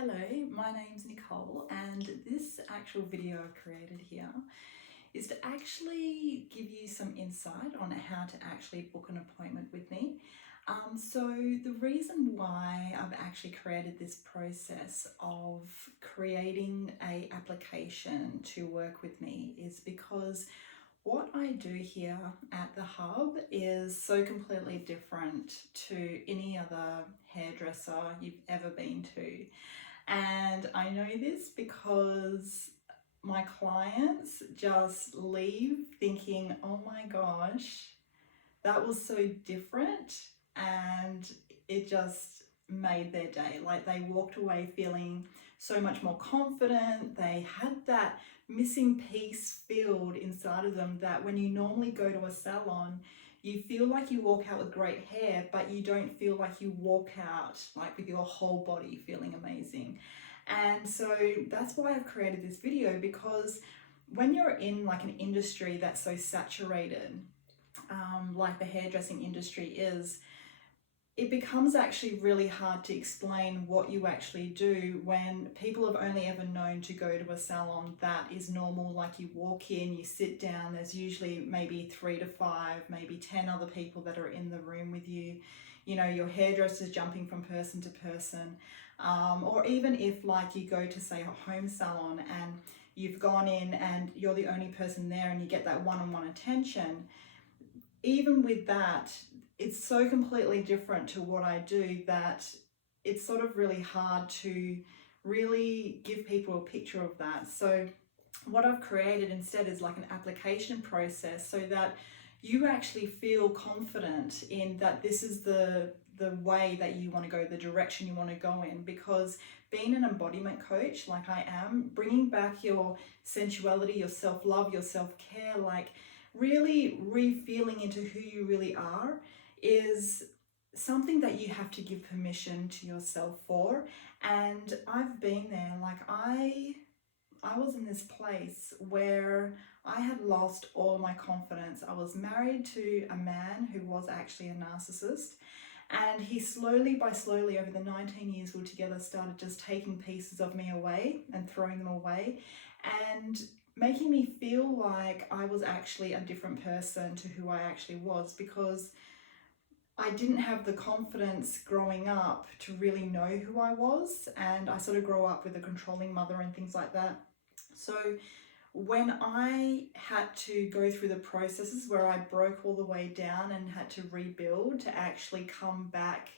Hello, my name's Nicole, and this actual video I've created here is to actually give you some insight on how to actually book an appointment with me. So the reason why I've actually created this process of creating a application to work with me is because what I do here at the Hub is so completely different to any other hairdresser you've ever been to. And I know this because my clients just leave thinking, oh my gosh, that was so different. And it just made their day. Like, they walked away feeling so much more confident. They had that missing piece filled inside of them that when you normally go to a salon, you feel like you walk out with great hair, but you don't feel like you walk out like with your whole body feeling amazing. And so that's why I've created this video, because when you're in like an industry that's so saturated, like the hairdressing industry is, it becomes actually really hard to explain what you actually do when people have only ever known to go to a salon that is normal. Like, you walk in, you sit down, there's usually maybe 3 to 5, maybe 10 other people that are in the room with you. You know, your hairdresser's jumping from person to person. Or even if like you go to, say, a home salon and you've gone in and you're the only person there and you get that one-on-one attention, even with that, it's so completely different to what I do that it's sort of really hard to really give people a picture of that. So what I've created instead is like an application process so that you actually feel confident in that this is the way that you want to go, the direction you want to go in. Because being an embodiment coach like I am, bringing back your sensuality, your self-love, your self-care, like really re-feeling into who you really are, is something that you have to give permission to yourself for. And I've been there. Like, I was in this place where I had lost all my confidence. I was married to a man who was actually a narcissist, and he slowly over the 19 years we were together, started just taking pieces of me away and throwing them away, and making me feel like I was actually a different person to who I actually was, because I didn't have the confidence growing up to really know who I was, and I sort of grew up with a controlling mother and things like that. So when I had to go through the processes where I broke all the way down and had to rebuild to actually come back,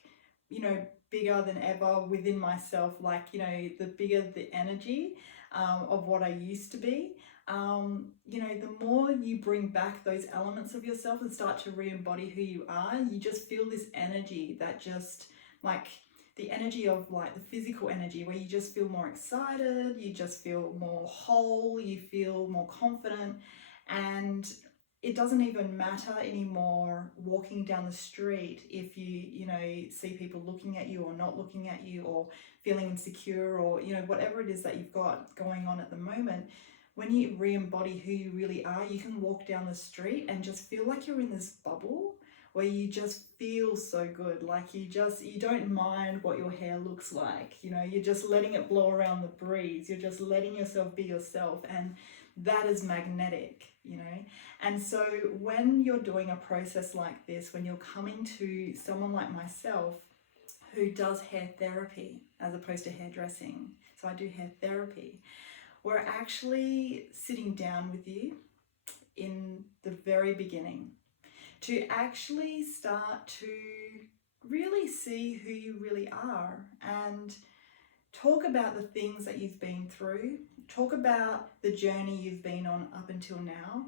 you know, bigger than ever within myself, like, you know, the bigger the energy of what I used to be, you know, the more you bring back those elements of yourself and start to re-embody who you are, you just feel this energy that just, like, the energy of like the physical energy, where you just feel more excited, you just feel more whole, you feel more confident. And it doesn't even matter anymore walking down the street if you know, see people looking at you or not looking at you, or feeling insecure, or, you know, whatever it is that you've got going on at the moment. When you re-embody who you really are, you can walk down the street and just feel like you're in this bubble where you just feel so good. Like, you don't mind what your hair looks like, you know, you're just letting it blow around the breeze, you're just letting yourself be yourself, and that is magnetic, you know. And so when you're doing a process like this, when you're coming to someone like myself who does hair therapy as opposed to hairdressing, so I do hair therapy, we're actually sitting down with you in the very beginning to actually start to really see who you really are, and talk about the things that you've been through, talk about the journey you've been on up until now,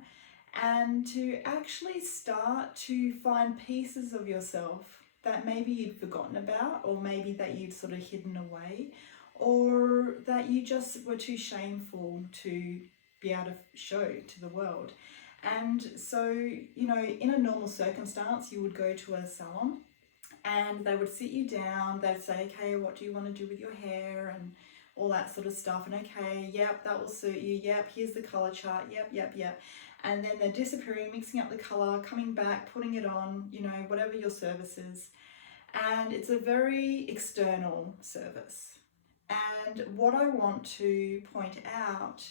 and to actually start to find pieces of yourself that maybe you'd forgotten about, or maybe that you'd sort of hidden away, or that you just were too shameful to be able to show to the world. And so, you know, in a normal circumstance, you would go to a salon and they would sit you down, they'd say, okay, what do you want to do with your hair, and all that sort of stuff. And okay, yep, that will suit you, yep, here's the color chart, yep. And then they're disappearing, mixing up the color, coming back, putting it on, you know, whatever your service is. And it's a very external service. And what I want to point out,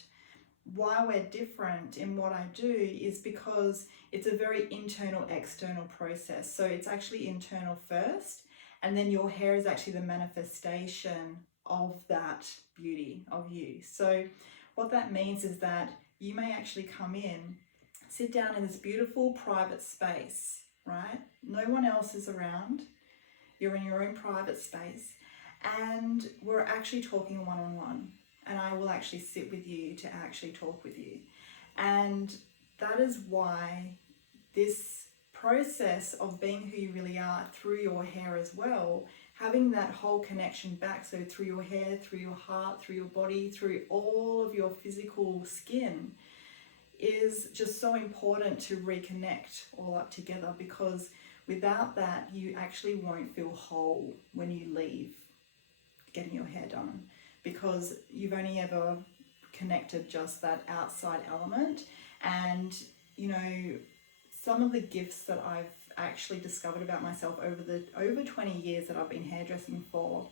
why we're different in what I do, is because it's a very internal external process. So it's actually internal first, and then your hair is actually the manifestation of that beauty of you. So what that means is that you may actually come in, sit down in this beautiful private space, right? No one else is around. You're in your own private space, and we're actually talking one-on-one, and I will actually sit with you to actually talk with you. And that is why this process of being who you really are through your hair as well, having that whole connection back, so through your hair, through your heart, through your body, through all of your physical skin, is just so important to reconnect all up together, because without that, you actually won't feel whole when you leave getting your hair done, because you've only ever connected just that outside element. And you know, some of the gifts that I've actually discovered about myself over 20 years that I've been hairdressing for,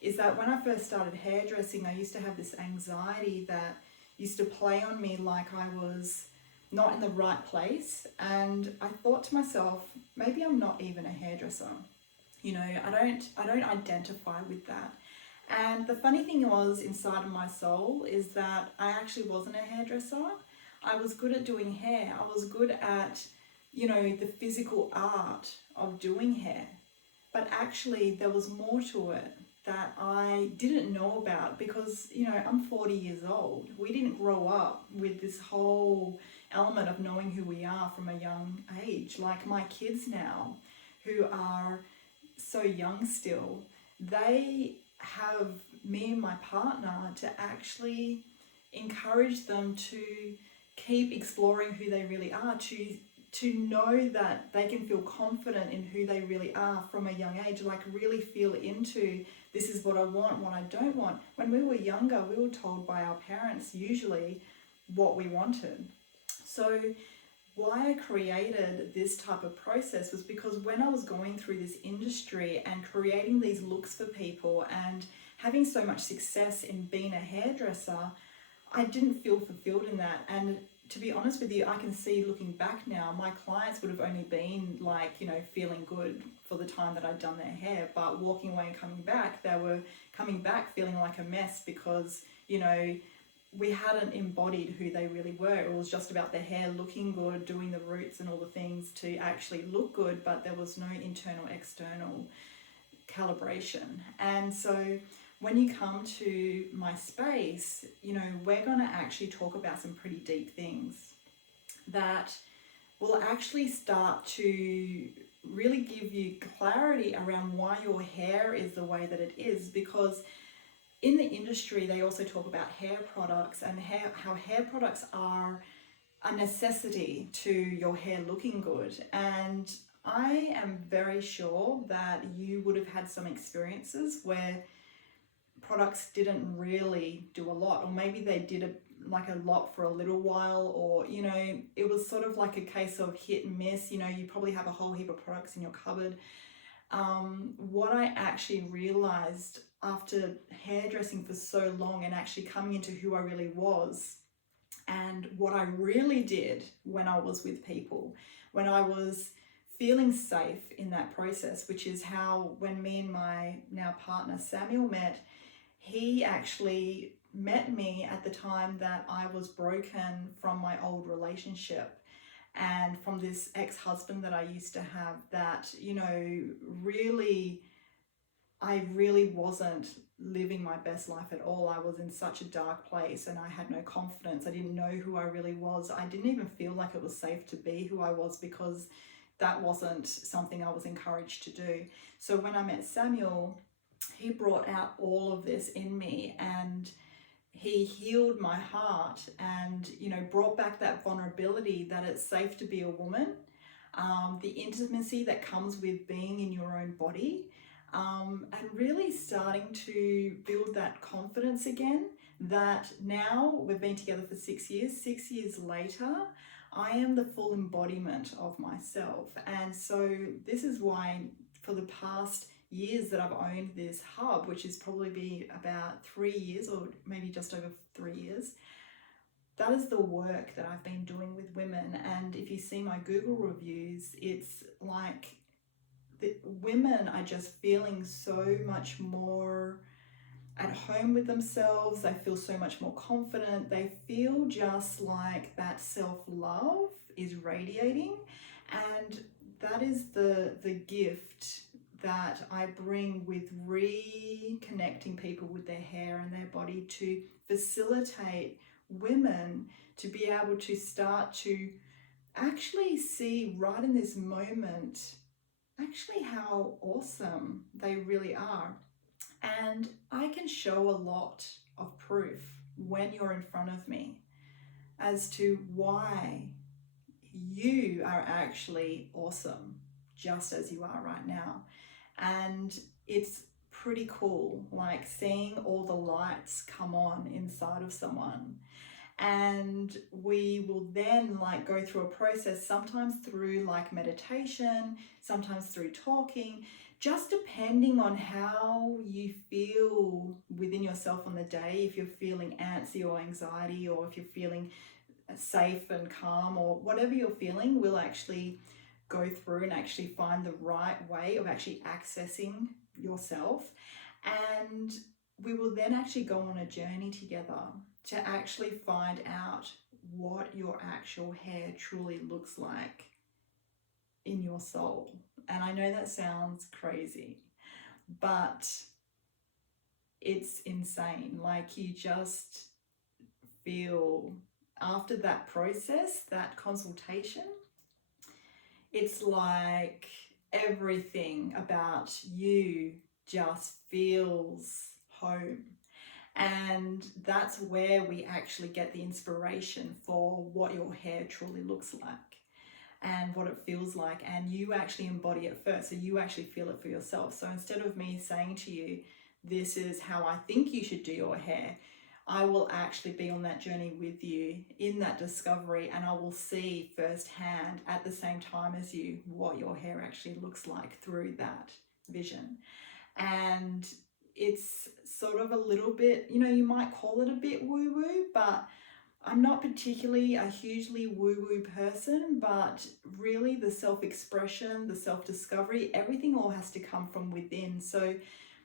is that when I first started hairdressing, I used to have this anxiety that used to play on me like I was not in the right place. And I thought to myself, maybe I'm not even a hairdresser. You know, I don't identify with that. And the funny thing was, inside of my soul, is that I actually wasn't a hairdresser. I was good at doing hair. I was good at, you know, the physical art of doing hair. But actually there was more to it that I didn't know about, because, you know, I'm 40 years old. We didn't grow up with this whole element of knowing who we are from a young age. Like my kids now, who are so young still, they have me and my partner to actually encourage them to keep exploring who they really are, to know that they can feel confident in who they really are from a young age, like really feel into, this is what I want, what I don't want. When we were younger, we were told by our parents usually what we wanted. So why I created this type of process was because when I was going through this industry and creating these looks for people and having so much success in being a hairdresser, I didn't feel fulfilled in that. And to be honest with you, I can see looking back now, my clients would have only been like, you know, feeling good for the time that I'd done their hair, but walking away and coming back, they were coming back feeling like a mess, because, you know, we hadn't embodied who they really were. It was just about their hair looking good, doing the roots and all the things to actually look good, but there was no internal, external calibration. And so when you come to my space, you know, we're going to actually talk about some pretty deep things that will actually start to really give you clarity around why your hair is the way that it is. Because in the industry, they also talk about hair products and how hair products are a necessity to your hair looking good. And I am very sure that you would have had some experiences where products didn't really do a lot, or maybe they did a lot for a little while, or, you know, it was sort of like a case of hit and miss. You know, you probably have a whole heap of products in your cupboard. What I actually realized after hairdressing for so long and actually coming into who I really was, and what I really did when I was with people, when I was feeling safe in that process, which is how, when me and my now partner Samuel met, he actually met me at the time that I was broken from my old relationship and from this ex-husband that I used to have, that, you know, really, I really wasn't living my best life at all. I was in such a dark place and I had no confidence. I didn't know who I really was. I didn't even feel like it was safe to be who I was, because that wasn't something I was encouraged to do. So when I met Samuel, he brought out all of this in me, and he healed my heart and, you know, brought back that vulnerability that it's safe to be a woman, the intimacy that comes with being in your own body, and really starting to build that confidence again, that now we've been together for 6 years. 6 years later, I am the full embodiment of myself. And so this is why for the past years that I've owned this hub, which is probably be about 3 years or maybe just over 3 years, that is the work that I've been doing with women. And if you see my Google reviews, it's like the women are just feeling so much more at home with themselves. They feel so much more confident. They feel just like that self-love is radiating. And that is the gift that I bring with reconnecting people with their hair and their body, to facilitate women to be able to start to actually see right in this moment actually how awesome they really are. And I can show a lot of proof when you're in front of me as to why you are actually awesome just as you are right now. And it's pretty cool, like seeing all the lights come on inside of someone. And we will then like go through a process, sometimes through like meditation, sometimes through talking, just depending on how you feel within yourself on the day. If you're feeling antsy or anxiety, or if you're feeling safe and calm, or whatever you're feeling, we'll actually go through and actually find the right way of actually accessing yourself. And we will then actually go on a journey together to actually find out what your actual hair truly looks like in your soul. And I know that sounds crazy, but it's insane. Like, you just feel after that process, that consultation, it's like everything about you just feels home. And that's where we actually get the inspiration for what your hair truly looks like and what it feels like. And you actually embody it first, so you actually feel it for yourself. So instead of me saying to you, this is how I think you should do your hair, I will actually be on that journey with you in that discovery, and I will see firsthand at the same time as you what your hair actually looks like through that vision. And it's sort of a little bit, you might call it a bit woo-woo, but I'm not particularly a hugely woo-woo person. But really, the self-expression, the self-discovery, everything all has to come from within. So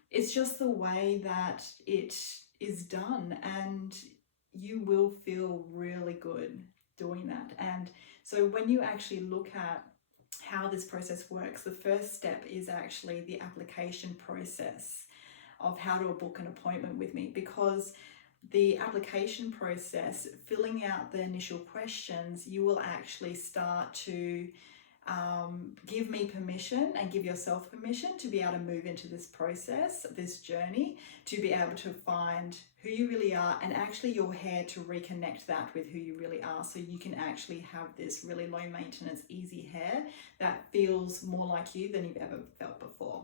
it's just the way that it is done, and you will feel really good doing that. And so when you actually look at how this process works, the first step is actually the application process of how to book an appointment with me. Because the application process, filling out the initial questions, you will actually start to give me permission and give yourself permission to be able to move into this process, this journey, to be able to find who you really are, and actually your hair to reconnect that with who you really are, so you can actually have this really low maintenance, easy hair that feels more like you than you've ever felt before.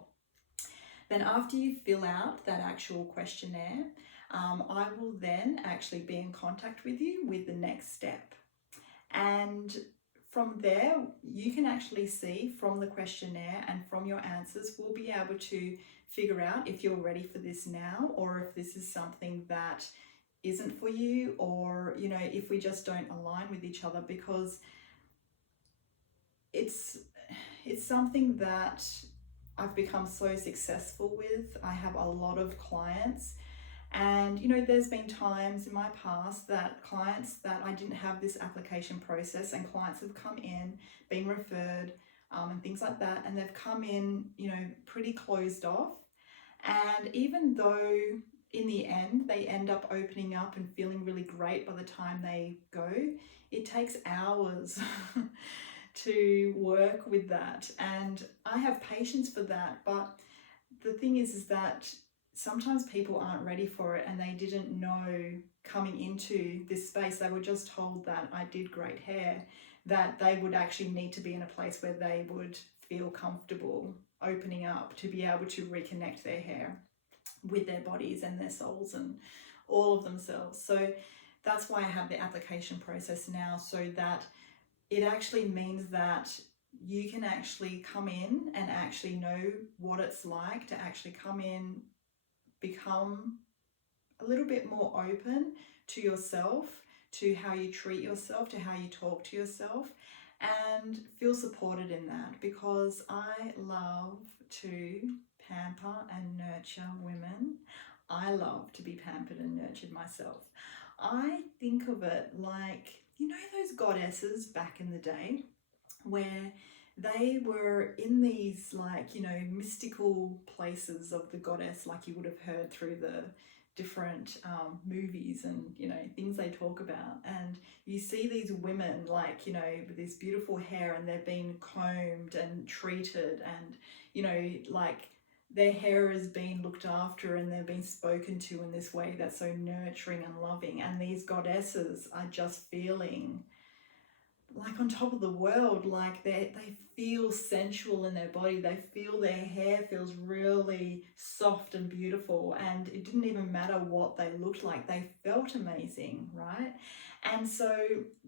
Then after you fill out that actual questionnaire, I will then actually be in contact with you with the next step. And from there, you can actually see from the questionnaire and from your answers, we'll be able to figure out if you're ready for this now, or if this is something that isn't for you, or, if we just don't align with each other. Because it's something that I've become so successful with. I have a lot of clients. And, there's been times in my past that clients that I didn't have this application process, and clients have come in, been referred, and things like that. And they've come in, pretty closed off. And even though in the end, they end up opening up and feeling really great by the time they go, it takes hours to work with that. And I have patience for that. But the thing is that sometimes people aren't ready for it, and they didn't know coming into this space. They were just told that I did great hair, that they would actually need to be in a place where they would feel comfortable opening up to be able to reconnect their hair with their bodies and their souls and all of themselves. So that's why I have the application process now, so that it actually means that you can actually come in and actually know what it's like to actually come in, become a little bit more open to yourself, to how you treat yourself, to how you talk to yourself, and feel supported in that, because I love to pamper and nurture women. I love to be pampered and nurtured myself. I think of it like, you know, those goddesses back in the day where they were in these, like, you know, mystical places of the goddess, like you would have heard through the different movies and, you know, things they talk about. And you see these women, like, you know, with this beautiful hair, and they're being combed and treated, and, you know, like their hair is being looked after and they're being spoken to in this way that's so nurturing and loving. And these goddesses are just feeling like on top of the world, like they feel sensual in their body, they feel their hair feels really soft and beautiful, and it didn't even matter what they looked like, they felt amazing, right? And so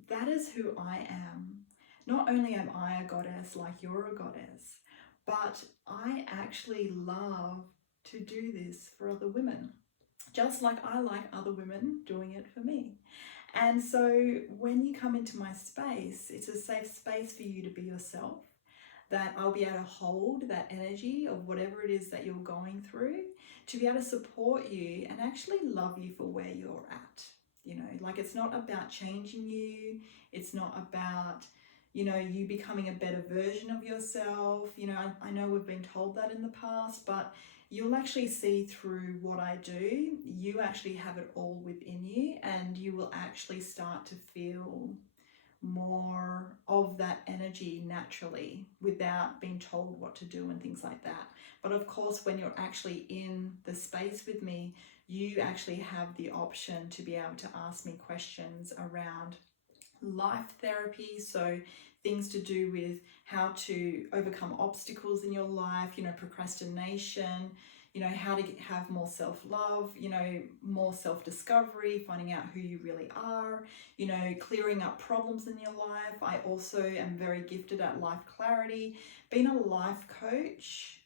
that is who I am. Not only am I a goddess like you're a goddess, but I actually love to do this for other women, just like I like other women doing it for me. And so when you come into my space, it's a safe space for you to be yourself, that I'll be able to hold that energy of whatever it is that you're going through, to be able to support you and actually love you for where you're at. You know, like, it's not about changing you. It's not about, you know, you becoming a better version of yourself. You know, I know we've been told that in the past, but you'll actually see through what I do, you actually have it all within you, and you will actually start to feel more of that energy naturally without being told what to do and things like that. But of course, when you're actually in the space with me, you actually have the option to be able to ask me questions around life therapy, so things to do with how to overcome obstacles in your life, you know, procrastination, you know, how to have more self-love, you know, more self-discovery, finding out who you really are, you know, clearing up problems in your life. I also am very gifted at life clarity. Being a life coach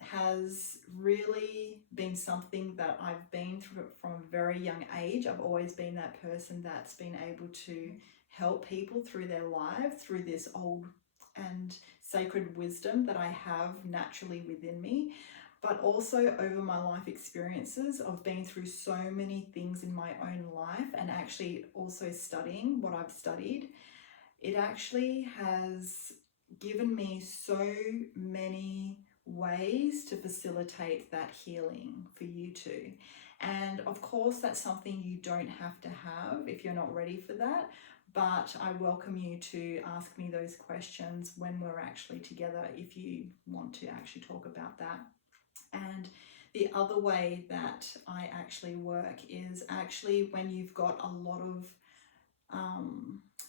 has really been something that I've been through from a very young age. I've always been that person that's been able to help people through their lives, through this old and sacred wisdom that I have naturally within me. But also over my life experiences of being through so many things in my own life, and actually also studying what I've studied, it actually has given me so many ways to facilitate that healing for you too. And of course, that's something you don't have to have if you're not ready for that. But I welcome you to ask me those questions when we're actually together, if you want to actually talk about that. And the other way that I actually work is actually when you've got a lot of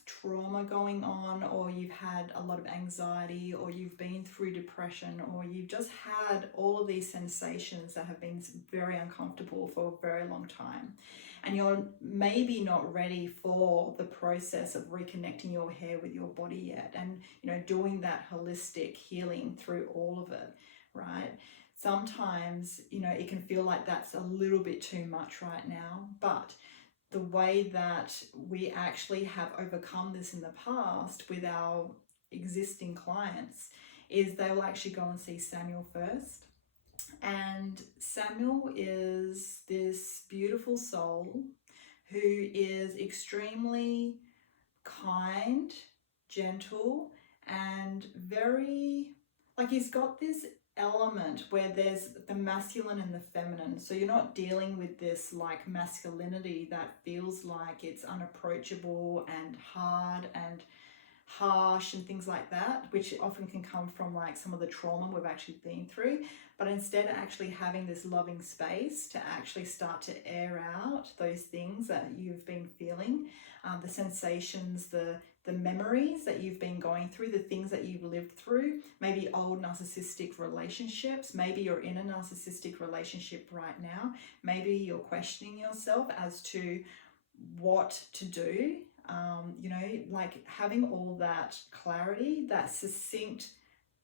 trauma going on, or you've had a lot of anxiety, or you've been through depression, or you've just had all of these sensations that have been very uncomfortable for a very long time, and you're maybe not ready for the process of reconnecting your hair with your body yet, and, you know, doing that holistic healing through all of it, right? Sometimes, you know, it can feel like that's a little bit too much right now, but the way that we actually have overcome this in the past with our existing clients is they will actually go and see Samuel first. And Samuel is this beautiful soul who is extremely kind, gentle, and very, like, he's got this element where there's the masculine and the feminine. So you're not dealing with this like masculinity that feels like it's unapproachable and hard and harsh and things like that, which often can come from like some of the trauma we've actually been through. But instead of actually having this loving space to actually start to air out those things that you've been feeling, the sensations, the memories that you've been going through, the things that you've lived through, maybe old narcissistic relationships, maybe you're in a narcissistic relationship right now, maybe you're questioning yourself as to what to do you know, like having all that clarity, that succinct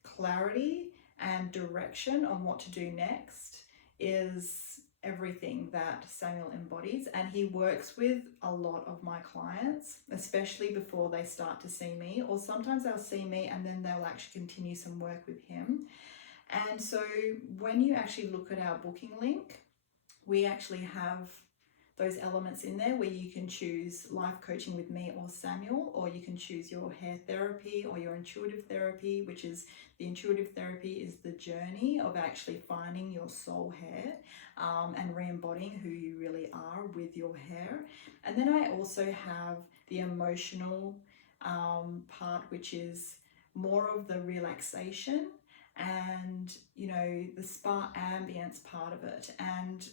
clarity and direction on what to do next is everything that Samuel embodies. And he works with a lot of my clients, especially before they start to see me, or sometimes they'll see me and then they'll actually continue some work with him. And so when you actually look at our booking link, we actually have those elements in there where you can choose life coaching with me or Samuel, or you can choose your hair therapy or your intuitive therapy, which is the intuitive therapy is the journey of actually finding your soul hair and re-embodying who you really are with your hair. And then I also have the emotional part, which is more of the relaxation and, you know, the spa ambience part of it. And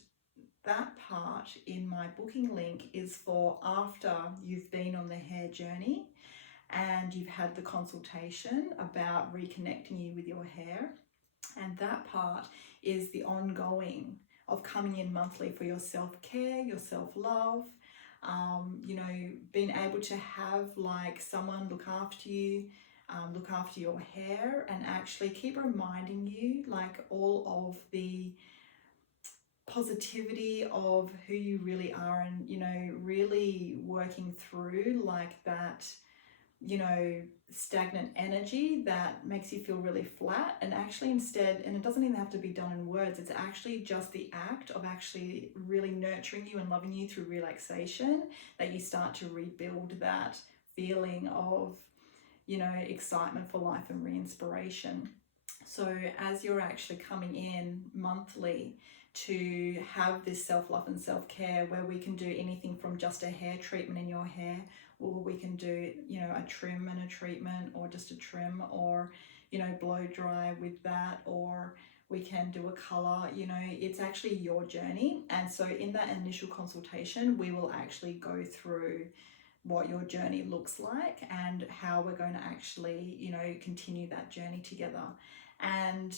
that part in my booking link is for after you've been on the hair journey and you've had the consultation about reconnecting you with your hair. And that part is the ongoing of coming in monthly for your self-care, your self-love, you know, being able to have like someone look after you, look after your hair, and actually keep reminding you like all of the positivity of who you really are, and, you know, really working through like that, you know, stagnant energy that makes you feel really flat. And actually instead, and it doesn't even have to be done in words, it's actually just the act of actually really nurturing you and loving you through relaxation, that you start to rebuild that feeling of, you know, excitement for life and re-inspiration. So as you're actually coming in monthly to have this self-love and self-care, where we can do anything from just a hair treatment in your hair, or we can do, you know, a trim and a treatment, or just a trim, or, you know, blow dry with that, or we can do a color, you know, it's actually your journey. And so in that initial consultation, we will actually go through what your journey looks like and how we're going to actually, you know, continue that journey together. And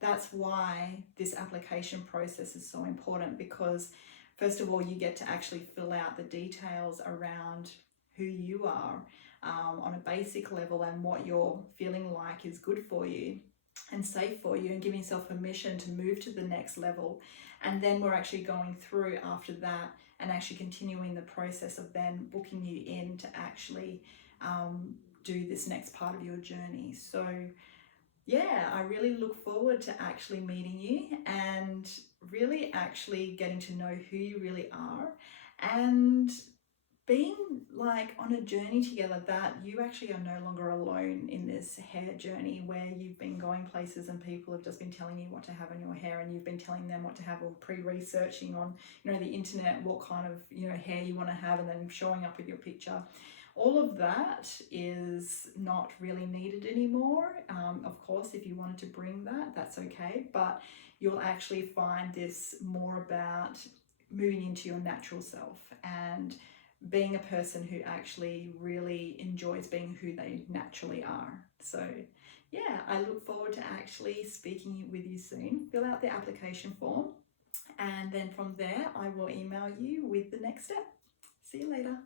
that's why this application process is so important, because first of all, you get to actually fill out the details around who you are on a basic level, and what you're feeling like is good for you and safe for you, and giving yourself permission to move to the next level. And then we're actually going through after that and actually continuing the process of then booking you in to actually do this next part of your journey. So yeah, I really look forward to actually meeting you and really actually getting to know who you really are, and being like on a journey together, that you actually are no longer alone in this hair journey, where you've been going places and people have just been telling you what to have in your hair, and you've been telling them what to have, or pre-researching on, you know, the internet what kind of, you know, hair you want to have, and then showing up with your picture. All of that is not really needed anymore. Of course, if you wanted to bring that, that's okay, but you'll actually find this more about moving into your natural self and being a person who actually really enjoys being who they naturally are. So yeah, I look forward to actually speaking with you soon. Fill out the application form, and then from there I will email you with the next step. See you later.